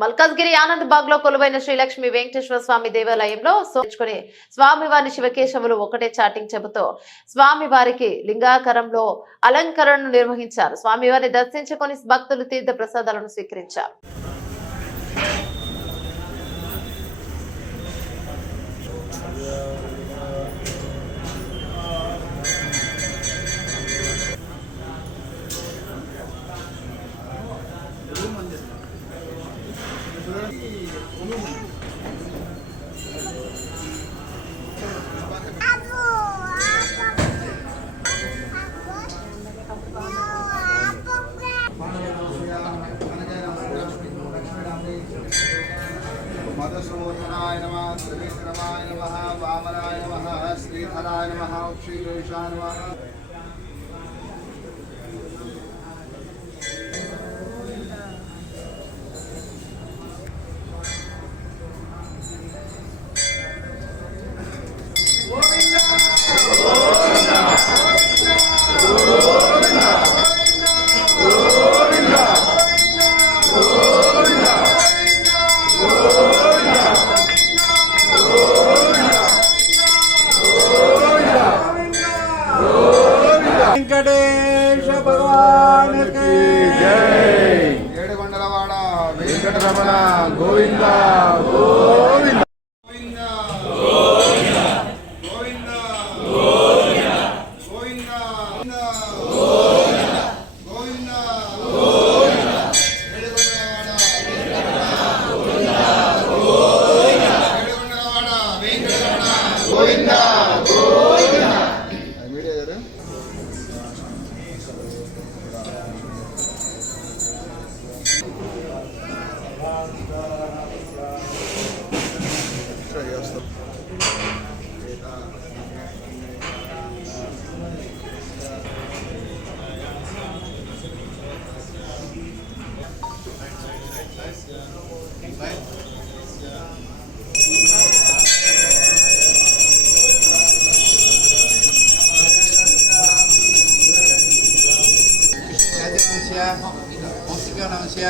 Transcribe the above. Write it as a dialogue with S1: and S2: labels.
S1: మల్కాజ్గిరి ఆనంద్ బాగ్లో కొలువైన శ్రీలక్ష్మి వెంకటేశ్వర స్వామి దేవాలయంలో సోచుకుని స్వామివారి శివకేశవులు ఒకటే చాటింగ్ చెబుతూ స్వామివారికి లింగాకరంలో అలంకరణను నిర్వహించారు. స్వామివారిని దర్శించుకొని భక్తులు తీర్థ ప్రసాదాలను స్వీకరించారు.
S2: मधुसूदनाय नमः त्रिविक्रमाय नमः वामनाय नमः श्रीधराय नमः क्षीरेशाय नमः
S3: వెంకటేశ భగవానికి
S2: ఏడుగొండలవాడ
S3: వెంకటరమణ గోవిందా.
S2: గో siya, o sige ng siya.